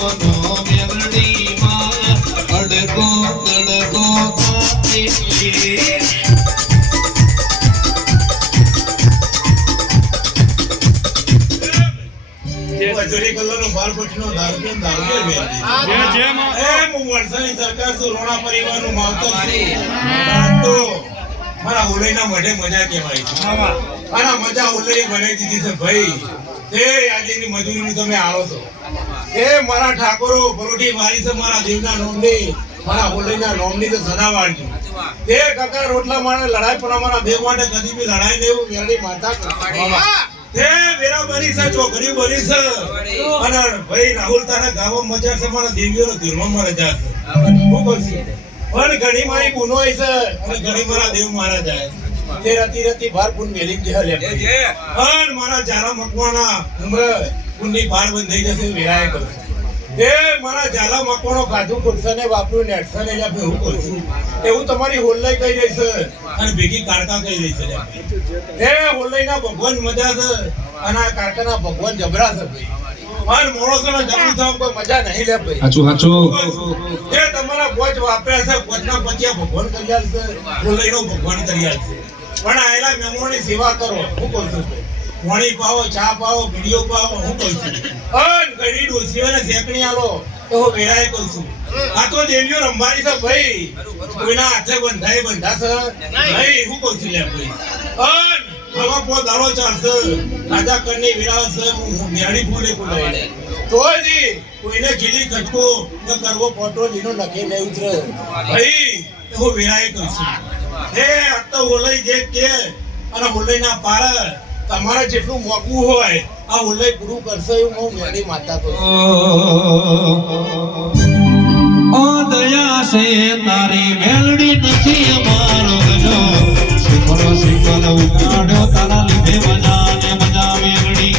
મનો મેલડી માં અડકો અડકો થાય મજૂરી કલરનો બાર કોટીનો દારૂ કે હું વર્ષની સરકાર છું રોણા પરિવારનું માવતર છું તો મારા હોલઈના મઢે મજા કહેવાય છે મારા મજા હોલઈ બનાવી દીધી છે ભાઈ તે આજની મજૂરીની તમે આવો છો એ મારા ઠાકોરો પરોઠી મારી છે મારા દેવના નોમની મારા હોલઈના નોમની તો સદાવાળની તે કાકા રોટલા માણે લડાઈ પણ અમારા દેવ માટે કદી બી લડાઈ ને એવું મેરડી માતા તે વેરા બની છે છોકરી બની છે અને ભાઈ રાહુલ તારા ગામમાં મજા છે મારા દેવીઓનો ધર્મમાં રજા છે હું કરશું પણ ઘણી મારી બુનો છે અને ઘણી મારા દેવ મારા જાય તે રતી રતી બાર પુન મેલી જે લે પણ મારા જારા મકવાના ઉમર પુનની બાર બંધ થઈ જશે વેરાય કરશે તે મારા જાલા મકવાનો કાઢું કુરસા ને વાપરું નેટસા ને એટલે હું કરશું એવું તમારી હોલ્લાઈ કહી રહી છે અને ભેગી કારકા કહી રહી છે એ હોલ્લાઈના ભગવાન મજા છે અને આ કારકાના ભગવાન જબરા છે ભાઈ પણ મોણસોના જબરી થવા કોઈ મજા નહીં લે ભાઈ હાચું હાચું એ તમારા પોચ વાપર્યા છે પોચના પતિયા ભગવાન કર્યા છે હોલ્લાઈનો ભગવાન કર્યા છે પણ આયલા મહેમાનોની સેવા કરો હું કહું છું પાણી પાવો ચા પાવો વિડીયો પાવો હું કહું છું અને ઘડી ડોસીઓને શેકણી આલો તો હું વેરાય કહું છું આ તો દેવીઓ રંભારી છે ભાઈ કોઈના હાથે બંધાય બંધા છે નહીં હું કહું છું લે ભાઈ અને આવા પો દાડો ચાલશે રાજા કરની વિરાવ છે હું મેળી બોલે બોલાય તોય કોઈને ખીલી ખટકો ન કરવો ફોટો લીનો નખે નહીં ઉતરે ભાઈ હું વેરાય કહું છું એ આ તો ઓલઈ જે કે અને ઓલઈના પાર તમારે જેટલું મોકવું હોય આ ઓલઈ પૂરું કરશે એવું હું મેળી માતા કહું ઓ દયા છે તારી મેલડી નથી અમારો ગજો શીખલો શીખલો ઉગાડ્યો તારા લીધે મજા ને મજા મેલડી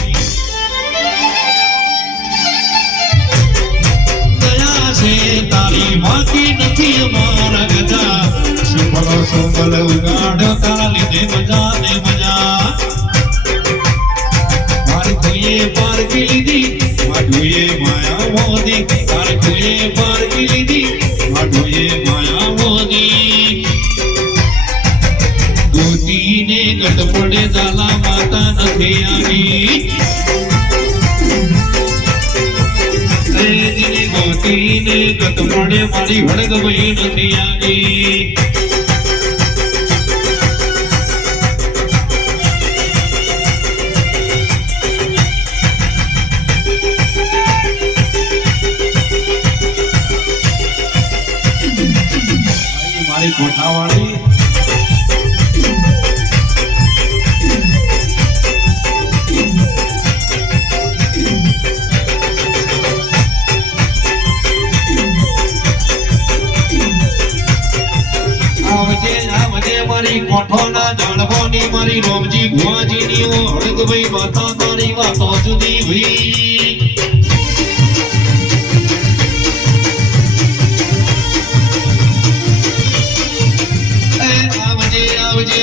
દયા છે તારી બાકી નથી અમારા ગજા શીખલો શીખલો ઉગાડ્યો તારા લીધે મજા ને મજા મારી કોઈએ પારકી લીધી માડુએ માયા મોદી તારે કોઈએ પારકી લીધી માડુએ માયા મોદી ગોતીને ગટ પડે ઝાલા માતા નથી આવી રેજીને ગોતીને ગટ પડે મારી વડગ ભાઈ નથી આવી કોઠાવાળી આવજે મારી કોઠોના જાળવાની મારી રોમજી ભુવાજીની હળગ ભાઈ માતા તારી વાતો જુદી ભાઈ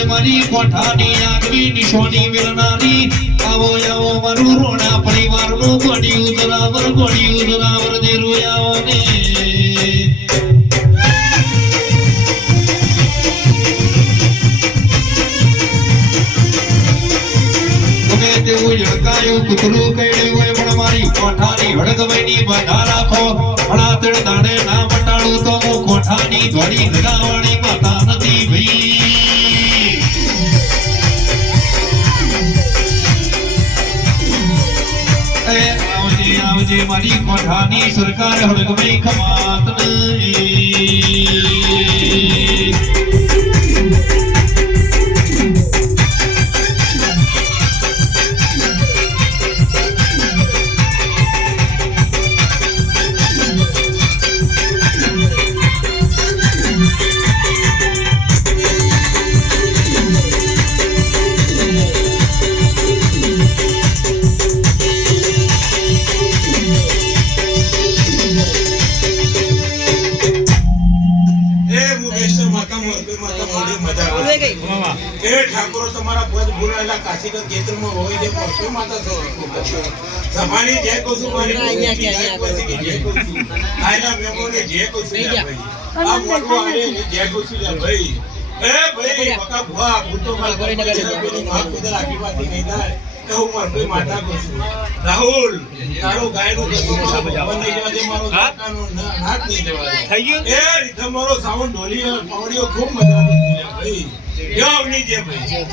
મારી કોઠાની આગવી નિશોની મિલનારી આવો આવો મારું રોણા પરિવારનું ગોડિયું દરાવર દે રોયાઓ ને તમે તેવું ઝળકાયું કૂતરું કઈડ્યું હોય પણ મારી કોઠાની હળગવાઈની બધા રાખો હળાતળ દાડે ના મટાડું તો હું કોઠાની ઘડી ધગાવાળી માતા નથી ભાઈ આવજે મારી કોઠાની સરકાર હળગવાઈ ખમાત નહીં ઠાકોર તમારા પદ ભૂલાયેલા કાશીગર ખેતરમાં હોય જે પરસોઈ માતા તમારી જય કહું છું, મારી જય કહું છું, જય કહું છું. આયલા મેમોને જય કહું છું લ્યા ભાઈ. આ મોટું આલે ને જય કહું છું લ્યા ભાઈ. એ ભાઈ બકા ભુવા ભૂતો માર પેલી મહાપુત્ર આદિવાસી નહીં થાય તો હું માર ભાઈ માતા કહું છું. રાહુલ તારો ગાયનું ગતું બંધ નહીં જવા દે, મારો કાકાનો નાક નહીં જવા દે. થઈ ગયું એ રીધમ મારો સાવન ઢોલી પાવડીઓ ખૂબ મજા આવે છે લ્યા ભાઈ. જય અવની જય ભાઈ.